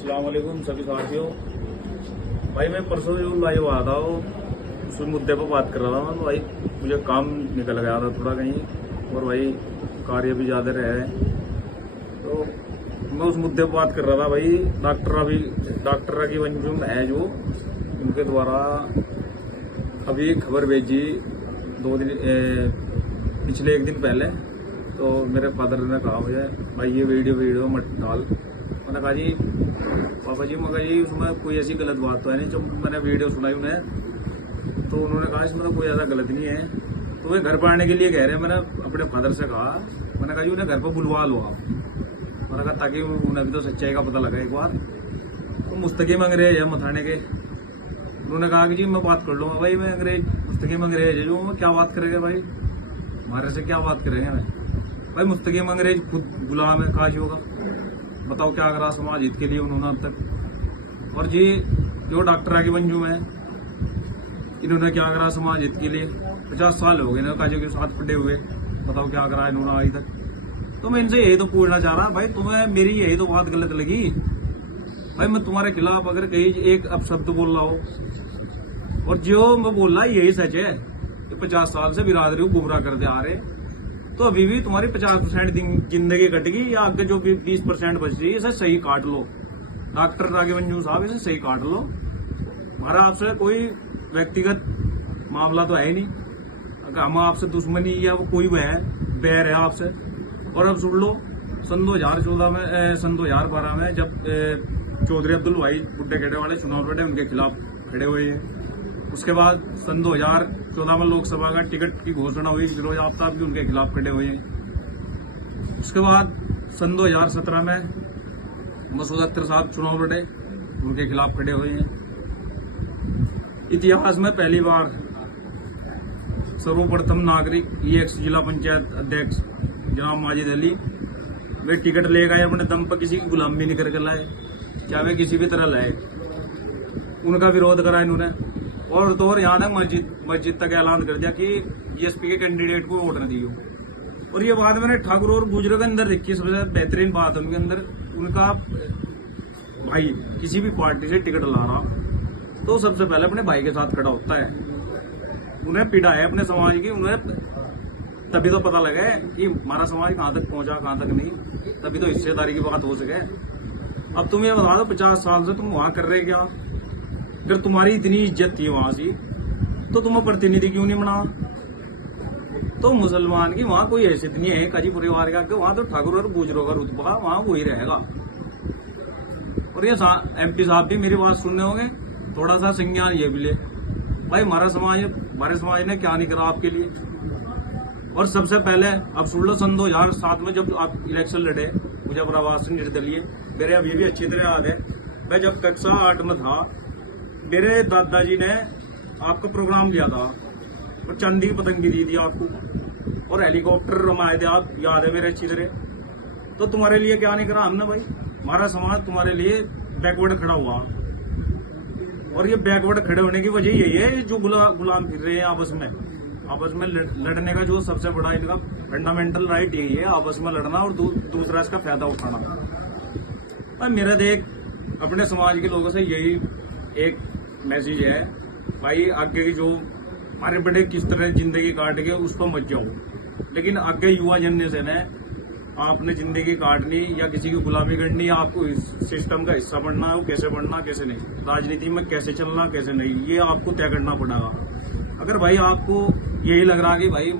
अस्सलाम वालेकुम सभी साथियों। भाई मैं परसों जो लाइव आया था वो उस मुद्दे पर बात कर रहा था। तो भाई मुझे काम निकल गया था थोड़ा कहीं, और भाई कार्य भी ज़्यादा रहे, तो मैं उस मुद्दे पर बात कर रहा था। भाई डॉक्टर रवि वंजुम है जो, उनके द्वारा अभी खबर भेजी पिछले एक दिन पहले। तो मेरे फादर ने कहा मुझे, भाई ये वीडियो मत डाल। मैंने कहा जी पापा जी, मगर जी उसमें कोई ऐसी गलत बात तो है नहीं। जब मैंने वीडियो सुनाई उन्हें तो उन्होंने कहा इसमें तो कोई ऐसा गलत नहीं है। तो वे घर पर आने के लिए कह रहे हैं। मैंने अपने फादर से कहा, मैंने कहा जी उन्हें घर पर बुलवा लो आप। मैंने कहा ताकि उन्हें भी तो सच्चाई का पता लगा एक बार। तो मुस्तकीम अंग्रेज है मथाने के। उन्होंने कहा कि जी मैं बात कर लूंगा। भाई मैं मुस्तकीम अंग्रेज है जो, मैं क्या बात करेंगे भाई, हमारे से क्या बात करेंगे। मैं भाई मुस्तकीम अंग्रेज खुद गुलाम है काजी होगा। बताओ क्या करा समाज हित के लिए उन्होंने अब तक। और जी जो डॉक्टर रवि वंजुम है, इन्होंने क्या करा समाज हित के लिए। 50 साल हो गए ना काजी के साथ पड़े हुए। बताओ क्या करा इन्होंने आज तक। तो मैं इनसे यही तो पूछना चाह रहा, भाई तुम्हें मेरी यही तो बात गलत लगी। भाई मैं तुम्हारे खिलाफ अगर कहीं एक अपशब्द बोल रहा हो, और जो मैं बोल रहा यही सच है, 50 साल से बिरादरी को गुमराह करते आ रहे, तो अभी भी तुम्हारी 50% जिंदगी कटेगी, या आगे जो 20% बच रही है इसे सही काट लो। डॉक्टर रवि वंजुम साहब इसे सही काट लो। हमारा आपसे कोई व्यक्तिगत मामला तो है ही नहीं। अगर हम आपसे दुश्मनी या वो कोई बैर है आपसे। और अब सुन लो, सन 2012 में जब चौधरी अब्दुल भाई बुड्ढे खेड़े वाले चुनाव लड़े, उनके खिलाफ खड़े हुए हैं। उसके बाद सन 2014 में लोकसभा का टिकट की घोषणा हुई, फिरोज आफ्ताब भी उनके खिलाफ खड़े हुए हैं। उसके बाद सन 2017 में मसूद अख्तर साहब चुनाव लड़े, उनके खिलाफ खड़े हुए हैं। इतिहास में पहली बार सर्वप्रथम नागरिक एक्स जिला पंचायत अध्यक्ष जनाब माजिद अली, वे टिकट ले गए अपने दम पर, किसी की गुलामी नहीं करके लाए, चाहे वे किसी भी तरह लाए। उनका विरोध करा इन्होंने, और तो और यहाँ तक मस्जिद तक ऐलान कर दिया कि बीएसपी के कैंडिडेट को वोट न दियो। और ये बात मैंने ठाकुर और गुजरों के अंदर देखी। सबसे बेहतरीन बात उनके अंदर, उनका भाई किसी भी पार्टी से टिकट ला रहा तो सबसे पहले अपने भाई के साथ खड़ा होता है। उन्हें पीड़ा है अपने समाज की, उन्हें तभी तो पता लगे कि हमारा समाज कहाँ तक पहुंचा कहाँ तक नहीं, तभी तो हिस्सेदारी की बात हो सके। अब तुम ये बता दो 50 साल से तुम वहां कर रहे क्या? अगर तुम्हारी इतनी इज्जत थी वहां से, तो तुम्हें प्रतिनिधि क्यों नहीं बना? तो मुसलमान की वहां कोई हैसियत नहीं है काजी परिवार का, वहां तो ठाकुर और गुजरों का रुतबा वहां वही रहेगा। और ये एमपी साहब भी मेरी बात सुनने होंगे, थोड़ा सा संज्ञान ये भी ले। भाई हमारे समाज ने क्या नहीं करा आपके लिए। और सबसे पहले अब सुन लो, सन 2007 में जब आप इलेक्शन लड़े मुजफ्फराबाद निर्दलीय, मेरे अभी भी अच्छी तरह याद है। मैं जब कक्षा 8 में था, मेरे दादाजी ने आपका प्रोग्राम लिया था और चांदी की पतंग भी दी थी आपको, और हेलीकॉप्टर रमाए थे, आप याद है मेरे अच्छी तरह। तो तुम्हारे लिए क्या नहीं करा हमने भाई? हमारा समाज तुम्हारे लिए बैकवर्ड खड़ा हुआ, और ये बैकवर्ड खड़े होने की वजह यही है जो गुलाम फिर रहे हैं आपस में लड़ने का जो सबसे बड़ा इनका फंडामेंटल राइट यही है, आपस में लड़ना और दूसरा इसका फायदा उठाना। मेरा देख अपने समाज के लोगों से यही एक मैसेज है, भाई आगे की जो हमारे बड़े किस तरह जिंदगी काट के उस पर मत जाओ, लेकिन आगे युवा जनरेशन है, आपने जिंदगी काटनी या किसी की गुलामी करनी, या आपको इस सिस्टम का हिस्सा बनना है, वो कैसे बनना कैसे नहीं, राजनीति में कैसे चलना कैसे नहीं, ये आपको तय करना पड़ेगा। अगर भाई आपको यही लग रहा कि भाई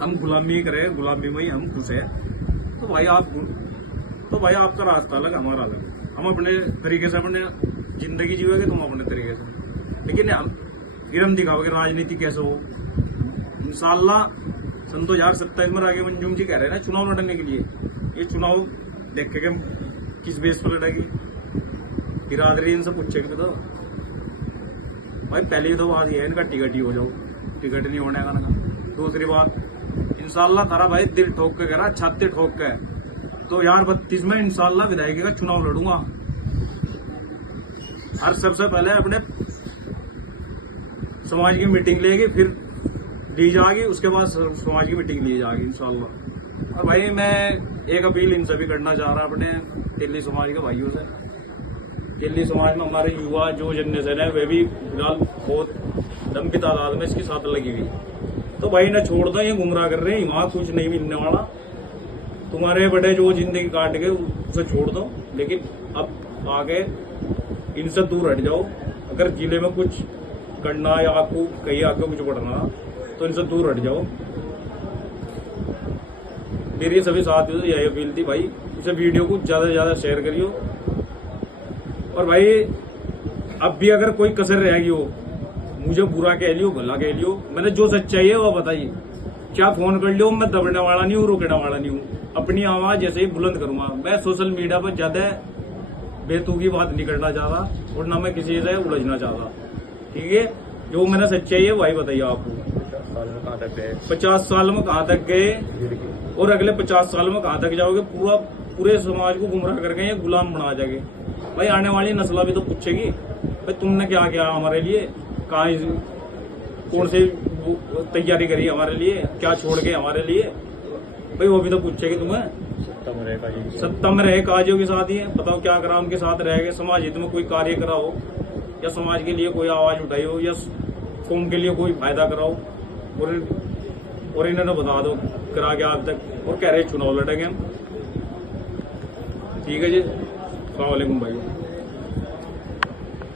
हम गुलामी करें, गुलामी में ही हम खुश है, तो भाई आपका रास्ता अलग हमारा अलग। हम अपने तरीके से अपने जिंदगी जीवेंगे, तुम अपने तरीके से, लेकिन हम दिखाओगे राजनीति कैसे हो। इंशाल्लाह सन 2027 में रवि वंजुम जी कह रहे हैं ना चुनाव लड़ने के लिए, ये चुनाव देखेगा किस बेस पर लड़ेगी, बिरादरी इनसे पूछेगी तो भाई पहली तो बात ये है इनका टिकट ही हो जाओ, टिकट नहीं होने का ना। दूसरी बात, इंशाल्लाह तारा भाई दिल ठोक के कह रहा, छाती ठोक के 2032 में इंशाल्लाह विधायकी का चुनाव लड़ूंगा। और सबसे पहले अपने समाज की मीटिंग लेगी, फिर ली जाएगी, उसके बाद समाज की मीटिंग ली जाएगी इंशाल्लाह। और भाई मैं एक अपील इनसे भी करना चाह रहा अपने दिल्ली समाज के भाइयों से, केली समाज में हमारे युवा जो जनरेशन है वे भी फिलहाल बहुत लंबी तादाद में इसके साथ लगी हुई। तो भाई ना छोड़ दो, ये गुमराह कर रहे हैं, वहां कुछ नहीं मिलने वाला। तुम्हारे बड़े जो जिंदगी काट गए उसे छोड़ दो, लेकिन अब आगे इनसे दूर हट जाओ। अगर जिले में कुछ करना या आपको कहीं आगे कुछ बढ़ना तो इनसे दूर हट जाओ। मेरी सभी साथियों से यही अपील थी भाई, इसे वीडियो को ज्यादा से ज्यादा शेयर करियो। और भाई अब भी अगर कोई कसर रहेगी हो, मुझे बुरा कह लियो भला कह लियो, मैंने जो सच्चाई है वो बताइए। क्या फोन कर लियो, मैं दबने वाला नहीं हूँ, रोकने वाला नहीं हूँ। अपनी आवाज जैसे ही बुलंद करूंगा। मैं सोशल मीडिया पर ज्यादा बेतुकी बात नहीं करना चाहता और ना मैं किसी से उलझना चाहता। ठीक है, जो मैंने सच्चाई है वही बताइए आपको। 50 साल में कहाँ तक गए और अगले 50 साल में कहाँ तक जाओगे? पूरे समाज को गुमराह करके ये गुलाम बना जाएंगे। भाई आने वाली नस्ल भी तो पूछेगी भाई तुमने क्या किया हमारे लिए, कहाँ कौन सी तैयारी करी हमारे लिए, क्या छोड़ के हमारे लिए, भाई वो भी तो पूछेगी तुम्हें। सत्ता में रहे काजियों के साथ ही है, बताओ क्या करा उनके साथ रह गए। समाज हित में कोई कार्य करा हो या समाज के लिए कोई आवाज उठाई हो या कौम के लिए कोई फायदा कराओ, और इन्होंने बता दो करा के आज तक, और कह रहे चुनाव लड़ेंगे हम। ठीक है जी, अस्सलाम वालेकुम भाई।